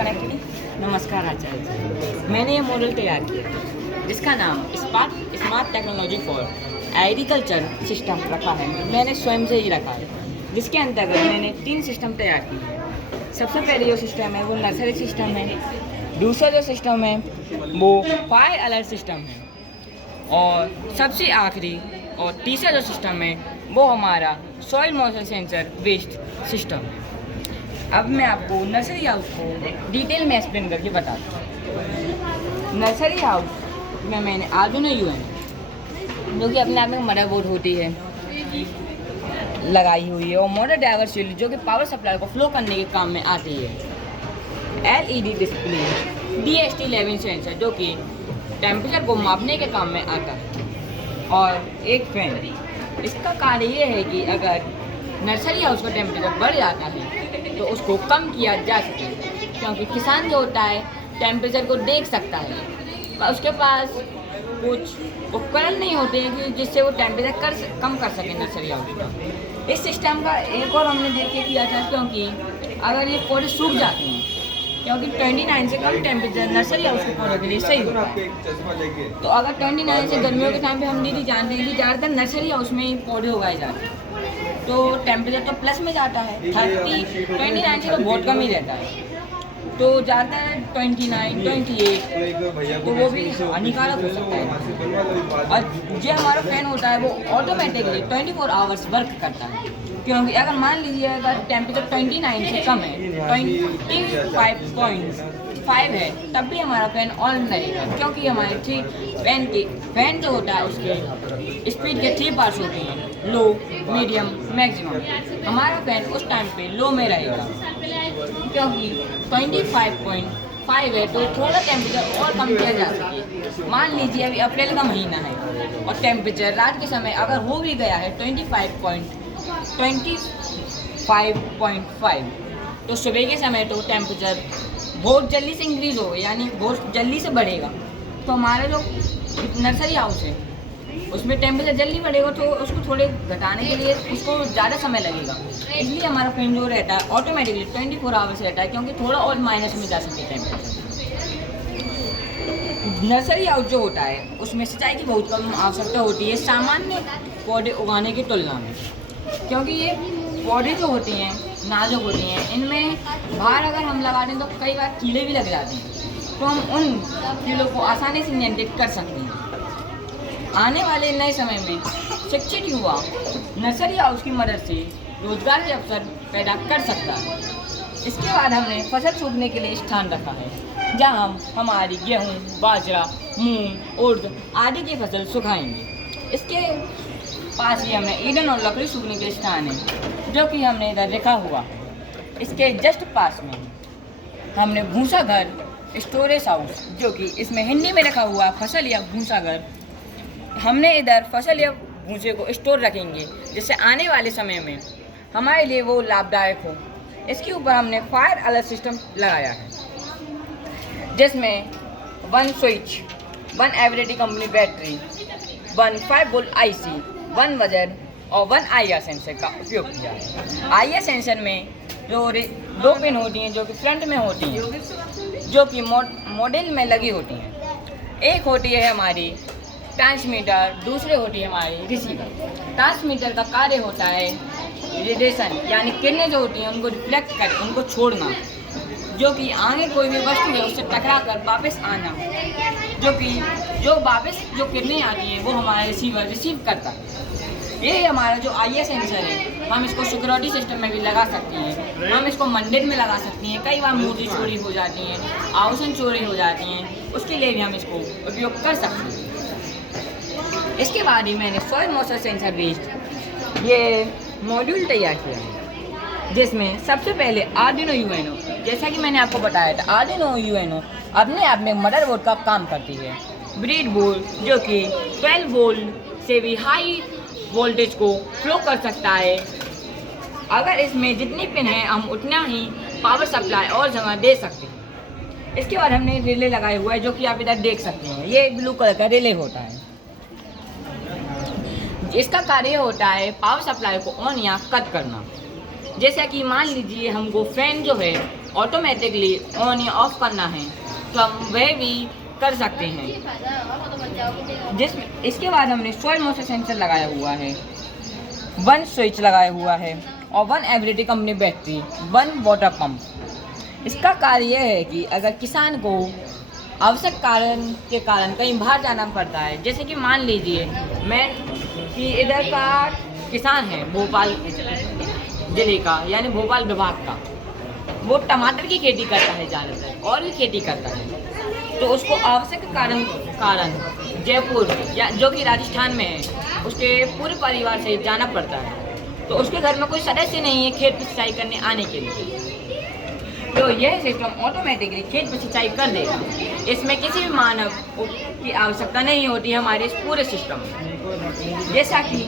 Connected. नमस्कार आचार्य जी, मैंने ये मॉडल तैयार किया जिसका नाम smart technology for agriculture system रखा है। मैंने स्वयं से ही रखा है, जिसके अंतर्गत मैंने 3 सिस्टम तैयार किए हैं। सबसे पहले जो सिस्टम है वो नर्सरी सिस्टम है, दूसरा जो सिस्टम है वो फायर अलर्ट सिस्टम है, और सबसे आखिरी और तीसरा जो सिस्टम है वो हमारा soil moisture sensor based system है। अब मैं आपको नर्सरी हाउस को डिटेल में एक्सप्लेन करके बताता हूँ। नर्सरी हाउस में मैंने आर्डुइनो यूएनओ, जो कि अपने आप में मदरबोर्ड होती है, लगाई हुई है, और मोटर ड्राइवर शील्ड जो कि पावर सप्लाई को फ्लो करने के काम में आती है। एलईडी डिस्प्ले, DHT11 सेंसर जो कि टेम्परेचर को मापने के काम में आता है, और एक फैन। इसका कार्य ये है कि अगर नर्सरी हाउस का टेम्परेचर बढ़ जाता है तो उसको कम किया जा सके, क्योंकि किसान जो होता है टेम्परेचर को देख सकता है, पर उसके पास कुछ उपकरण नहीं होते हैं कि जिससे वो टेम्परेचर कम कर सके नर्सरी हाउस का। इस सिस्टम का एक और हमने देख के किया था, क्योंकि अगर ये पौधे सूख जाते हैं, क्योंकि 29 से कम टेम्परेचर नर्सरी हाउस के पौधों के लिए सही होता है। तो अगर 29 से गर्मियों के टाइम पे हम दीदी जानते हैं कि ज़्यादातर नर्सरी हाउस में ही पौधे उगाए जाते हैं, तो टेम्परेचर तो प्लस में जाता है। 29 से तो बहुत कम ही रहता है, तो ज़्यादातर 29, 28 तो वो भी हानिकारक हो सकता है। और जो हमारा फैन होता है वो ऑटोमेटिकली 24 आवर्स वर्क करता है, क्योंकि अगर मान लीजिए अगर टेम्परेचर 29 से कम है, 25.5 है, तब भी हमारा फैन ऑन रहेगा, क्योंकि हमारे फैन जो होता है उसके स्पीड के 3 पार्ट्स होते हैं, लो, मीडियम, मैक्सिमम। हमारा फैन उस टाइम पे लो में रहेगा, क्योंकि 25.5 है तो थोड़ा टेम्परेचर और कम किया जा सके। मान लीजिए अभी अप्रैल का महीना है और टेम्परेचर रात के समय अगर हो भी गया है 25.5, तो सुबह के समय तो टेम्परेचर बहुत जल्दी से इंक्रीज होगा, यानी बहुत जल्दी से बढ़ेगा। तो हमारा जो नर्सरी हाउस है उसमें टेम्परेचर जल्दी बढ़ेगा, तो उसको थोड़े घटाने के लिए उसको ज़्यादा समय लगेगा। इसलिए हमारा फैन जो रहता है ऑटोमेटिकली 24 आवर्स रहता है, क्योंकि थोड़ा और माइनस में जा सकते टेम्परेचर। नर्सरी हाउस जो होता है उसमें सिंचाई की बहुत कम आवश्यकता होती है सामान्य पौधे उगाने की तुलना में, क्योंकि ये पौधे जो होते हैं नाजुक होती हैं, इनमें बाहर अगर हम लगा दें तो कई बार कीड़े भी लग जाते हैं, तो हम उन कीड़ों को आसानी से नियंत्रित कर सकते हैं। आने वाले नए समय में शिक्षित युवा नर्सरी हाउस की मदद से रोजगार के अवसर पैदा कर सकता है। इसके बाद हमने फसल सूखने के लिए स्थान रखा है, जहां हम हमारी गेहूं, बाजरा, मूंग, उर्द आदि की फसल सुखाएंगे। इसके पास ही हमें ईंधन और लकड़ी सूखने के स्थान है, जो कि हमने इधर रखा हुआ है। इसके जस्ट पास में हमने भूसा घर, स्टोरेज हाउस, जो कि इसमें हिंदी में रखा हुआ फसल या भूसा घर, हमने इधर फसल या भूसे को स्टोर रखेंगे, जिससे आने वाले समय में हमारे लिए वो लाभदायक हो। इसके ऊपर हमने फायर अलर्ट सिस्टम लगाया है, जिसमें 1 switch, 1 Eveready company battery, 1 5 volt IC, 1 वजन और 1 IR सेंसर का उपयोग किया है। IR सेंसर में जो 2 पिन होती हैं जो कि फ्रंट में होती हैं, जो कि मॉडल में लगी होती हैं। एक होती है हमारी ट्रांसमीटर, दूसरी होती है हमारी रिसीवर। ट्रांसमीटर का कार्य होता है रेडिएशन, यानी किरणें जो होती हैं उनको रिफ्लेक्ट कर उनको छोड़ना, जो कि आगे कोई भी वस्तु है उससे टकरा कर वापस आना, जो वापस जो किरणें आती हैं वो हमारा रिसीवर रिसीव करता है। ये हमारा जो IR सेंसर है, हम इसको सिक्योरिटी सिस्टम में भी लगा सकते हैं, हम इसको मंदिर में लगा सकते हैं। कई बार मूर्ति चोरी हो जाती हैं, आभूषण चोरी हो जाती हैं, उसके लिए भी हम इसको उपयोग कर सकते हैं। इसके बाद ही मैंने सॉइल मॉइस्चर सेंसर बेस्ड ये मॉड्यूल तैयार किया है, जिसमें सबसे पहले आर्डुइनो यूएनओ, जैसा कि मैंने आपको बताया था, आर्डुइनो यूएनओ अपने आप में मदरबोर्ड का काम करती है। ब्रीड बोर्ड जो कि 12 वोल्ट से भी हाई वोल्टेज को फ्लो कर सकता है। अगर इसमें जितनी पिन है हम उतना ही पावर सप्लाई और जगह दे सकते हैं। इसके बाद हमने रिले लगाए हुआ है, जो कि आप इधर देख सकते हैं। ये ब्लू कलर का रिले होता है, इसका कार्य होता है पावर सप्लाई को ऑन या कट करना। जैसा कि मान लीजिए हमको फैन जो है ऑटोमेटिकली ऑन या ऑफ करना है तो हम वह भी कर सकते हैं। जिसमें इसके बाद हमने सॉइल मॉइस्चर सेंसर लगाया हुआ है, 1 स्विच लगाया हुआ है और 1 everyday company battery, 1 water pump. इसका कार्य यह है कि अगर किसान को आवश्यक कारण के कारण कहीं बाहर जाना पड़ता है, जैसे कि मान लीजिए मैं कि इधर का किसान है भोपाल जिले का, यानी भोपाल विभाग का, वो टमाटर की खेती करता है ज़्यादातर और भी खेती करता है, तो उसको आवश्यक कारण जयपुर या जो कि राजस्थान में है उसके पूरे परिवार से जाना पड़ता है, तो उसके घर में कोई सदस्य नहीं है खेत में सिंचाई करने आने के लिए, तो यह सिस्टम ऑटोमेटिकली खेत में सिंचाई कर देगा। इसमें किसी भी मानव की आवश्यकता नहीं होती है हमारे इस पूरे सिस्टम में। जैसा कि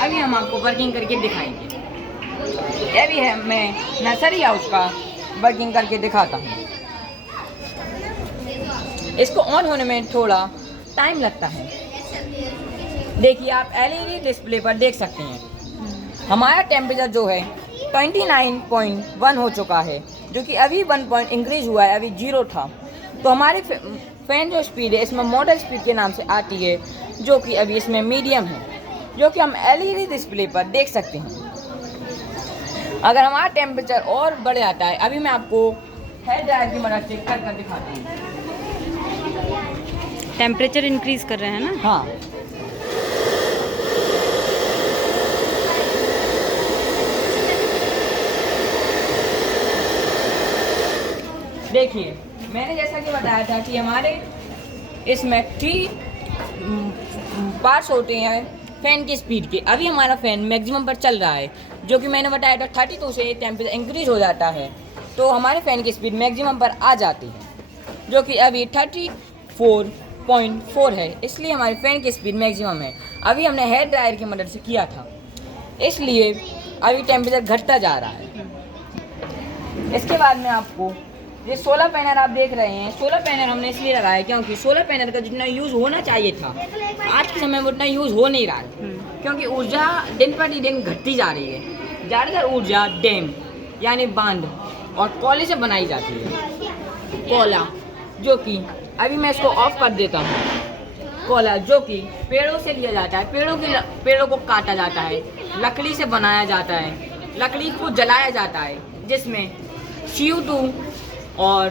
अभी हम आपको वर्किंग करके दिखाएंगे, यह भी है, मैं नर्सरी हाउस का वर्किंग करके दिखाता हूँ। इसको ऑन होने में थोड़ा टाइम लगता है। देखिए आप LED डिस्प्ले पर देख सकते हैं हमारा टेम्परेचर जो है 29.1 हो चुका है, जो कि अभी 1 पॉइंट इंक्रीज हुआ है, अभी 0 था। तो हमारे फैन जो स्पीड है इसमें मॉडल स्पीड के नाम से आती है, जो कि अभी इसमें मीडियम है, जो कि हम LED डिस्प्ले पर देख सकते हैं। अगर हमारा टेम्परेचर और बढ़ जाता है, अभी मैं आपको हेयर ड्रायर की मदद से कर दिखाता हूँ। टेम्परेचर इंक्रीज कर रहे हैं ना? हाँ, देखिए मैंने जैसा कि बताया था कि हमारे इसमें 3 पार्ट्स होते हैं फ़ैन की स्पीड के। अभी हमारा फ़ैन मैक्सिमम पर चल रहा है, जो कि मैंने बताया था 32 से टेम्परेचर इंक्रीज हो जाता है, तो हमारे फ़ैन की स्पीड मैक्सिमम पर आ जाती है, जो कि अभी 34.4 है, इसलिए हमारे फ़ैन की स्पीड मैक्सिमम है। अभी हमने हेयर ड्रायर की मदद से किया था, इसलिए अभी टेम्परेचर घटता जा रहा है। इसके बाद में आपको ये सोलर पैनल आप देख रहे हैं, सोलर पैनल हमने इसलिए लगाया क्योंकि सोलर पैनल का जितना यूज़ होना चाहिए था आज के समय में उतना यूज़ हो नहीं रहा है, क्योंकि ऊर्जा दिन प्रतिदिन घटती जा रही है। ज़्यादातर ऊर्जा डैम यानी बांध और कोयले से बनाई जाती है। कोयला जो कि अभी मैं इसको ऑफ कर देता हूँ। कोयला जो कि पेड़ों से लिया जाता है, पेड़ों को काटा जाता है, लकड़ी से बनाया जाता है, लकड़ी को जलाया जाता है, जिसमें CO2 और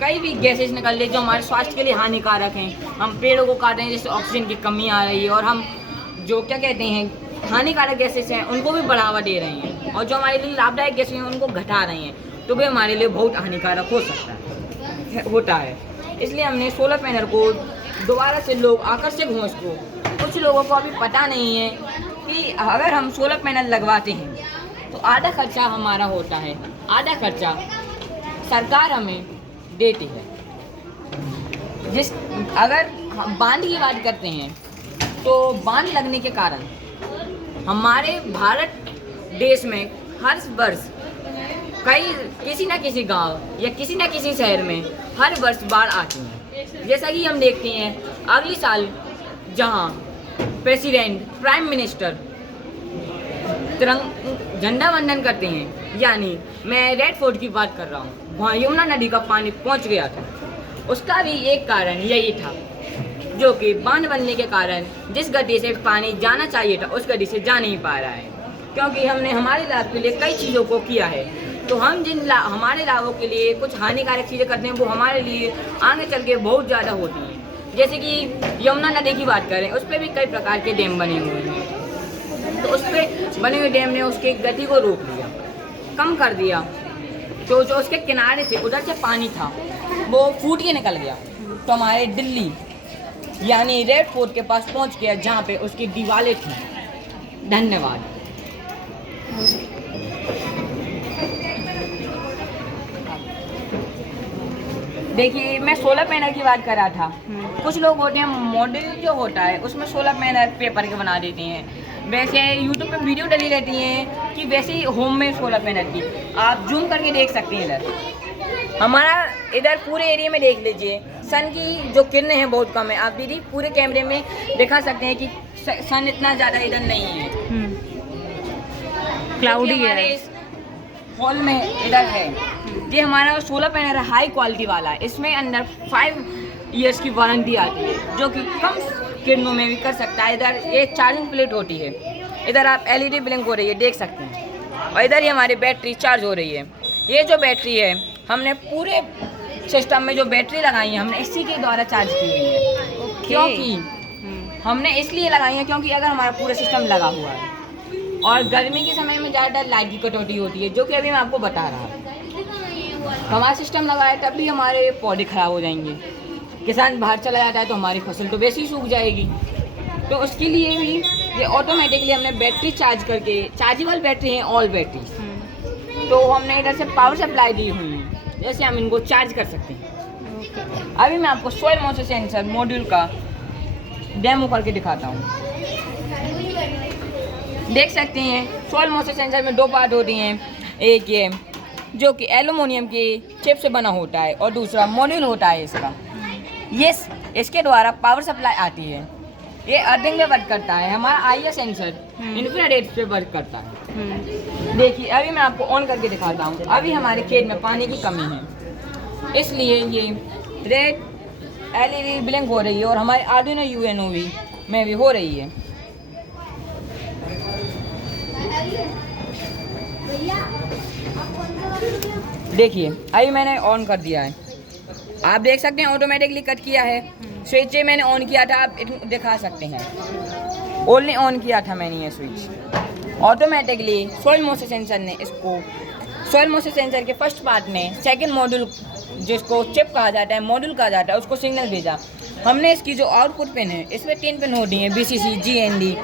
कई भी गैसेज निकल रही जो हमारे स्वास्थ्य के लिए हानिकारक हैं। हम पेड़ों को काट रहे हैं जिससे ऑक्सीजन की कमी आ रही है, और हम जो क्या कहते हैं हानिकारक गैसेज हैं उनको भी बढ़ावा दे रहे हैं, और जो हमारे लिए लाभदायक गैसेज हैं उनको घटा रहे हैं, तो वे हमारे लिए बहुत हानिकारक होता है। इसलिए हमने सोलर पैनल को दोबारा से लोग आकर्षित हों इसको। कुछ लोगों को अभी पता नहीं है कि अगर हम सोलर पैनल लगवाते हैं तो आधा खर्चा हमारा होता है, आधा खर्चा सरकार हमें देती है। अगर हम बांध की बात करते हैं तो बांध लगने के कारण हमारे भारत देश में हर वर्ष किसी न किसी गांव या किसी न किसी शहर में हर वर्ष बाढ़ आती है। जैसा कि हम देखते हैं अगले साल जहां प्रेसिडेंट प्राइम मिनिस्टर झंडा वंदन करते हैं, यानी मैं रेड फोर्ट की बात कर रहा हूँ, वहाँ यमुना नदी का पानी पहुँच गया था। उसका भी एक कारण यही था, जो कि बांध बनने के कारण जिस गति से पानी जाना चाहिए था उस गति से जा नहीं पा रहा है, क्योंकि हमने हमारे लाभ के लिए कई चीज़ों को किया है। तो हम हमारे लाभों के लिए कुछ हानिकारक चीज़ें करते हैं, वो हमारे लिए आगे चल के बहुत ज़्यादा होती हैं। जैसे कि यमुना नदी की बात करें, उस पर भी कई प्रकार के डैम बने हुए हैं, तो उस पर बने हुए डैम ने उसकी गति को रोक दिया, कम कर दिया। तो जो उसके किनारे से उधर से पानी था वो फूट के निकल गया, तो हमारे दिल्ली यानी रेड फोर्ट के पास पहुंच गया, जहां पे उसकी दीवारें थी। धन्यवाद। देखिए मैं सोलर पैनल की बात कर रहा था। कुछ लोग होते हैं मॉडल जो होता है उसमें सोलर पैनल पेपर के बना देते हैं, वैसे यूट्यूब पे वीडियो डली रहती हैं कि वैसे ही होम में सोलर पैनल की आप जूम करके देख सकते हैं। इधर हमारा इधर पूरे एरिया में देख लीजिए, सन की जो किरणें हैं बहुत कम है। आप दीदी पूरे कैमरे में दिखा सकते हैं कि सन इतना ज़्यादा इधर नहीं है, क्लाउडी है। हॉल में इधर है ये हमारा सोलर पैनल है, हाई क्वालिटी वाला है। इसमें अंदर 5 ईयर्स की वारंटी आती है, जो कि कम किरणों में भी कर सकता है। इधर ये चार्जिंग प्लेट होती है, इधर आप LED ब्लिंक हो रही है, देख सकते हैं। और इधर ही हमारी बैटरी चार्ज हो रही है। ये जो बैटरी है, हमने पूरे सिस्टम में जो बैटरी लगाई है, हमने इसी के द्वारा चार्ज की हुई है। क्योंकि हमने इसलिए लगाई है क्योंकि अगर हमारा पूरा सिस्टम लगा हुआ है और गर्मी के समय में ज़्यादा लाइट की कटौती होती है, जो कि अभी मैं आपको बता रहा हूँ। हमारा सिस्टम लगा है तब भी हमारे पौधे ख़राब हो जाएंगे। किसान बाहर चला जाता है तो हमारी फसल तो वैसे ही सूख जाएगी। तो उसके लिए भी ये ऑटोमेटिकली हमने बैटरी चार्ज करके, चार्जेबल बैटरी है ऑल बैटरी, तो हमने इधर से पावर सप्लाई दी हुई है, जैसे हम इनको चार्ज कर सकते हैं। अभी मैं आपको सॉइल मॉइस्चर सेंसर मॉड्यूल का डेमो करके दिखाता हूँ। देख सकते हैं सॉइल मॉइस्चर सेंसर में 2 पार्ट होती हैं। एक ये जो कि एल्युमिनियम की चिप से बना होता है और दूसरा मॉड्यूल होता है इसका। ये इसके द्वारा पावर सप्लाई आती है। ये अर्थिंग में वर्क करता है। हमारा IR सेंसर इंफ्रारेड पे वर्क करता है। देखिए अभी मैं आपको ऑन करके दिखाता हूँ। अभी हमारे खेत में पानी की कमी है, इसलिए ये रेड LED ब्लिंक हो रही है और हमारे आर्डिनो UNO में भी हो रही है। देखिए अभी मैंने ऑन कर दिया है, आप देख सकते हैं ऑटोमेटिकली कट किया है। स्विच मैंने ऑन किया था, आप दिखा सकते हैं ओनली ऑन किया था मैंने ये switch. Automatically soil moisture sensor ने इसको, सॉइल मॉइस्चर सेंसर के फर्स्ट पार्ट में सेकंड मॉड्यूल जिसको चिप कहा जाता है, मॉड्यूल कहा जाता है, उसको सिग्नल भेजा। हमने इसकी जो आउटपुट पिन है, इसमें 3 पिन होती हैं, BCC, GND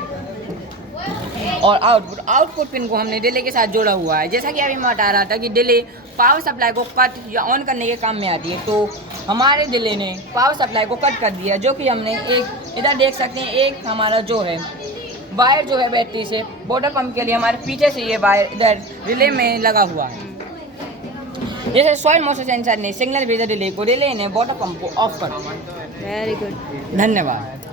और आउटपुट पिन को हमने डिले के साथ जोड़ा हुआ है। जैसा कि अभी मैं बता रहा था कि डिले पावर सप्लाई को कट या ऑन करने के काम में आती है, तो हमारे डिले ने पावर सप्लाई को कट कर दिया। जो कि हमने एक इधर देख सकते हैं, एक हमारा जो है वायर जो है बैटरी से वाटर पंप के लिए हमारे पीछे से ये वायर इधर रिले में लगा हुआ है। जैसे सॉइल मॉइस्चर सेंसर ने सिग्नल भेजा डिले को, डिले ने वाटर पंप को ऑफ कर दिया। Very good. धन्यवाद।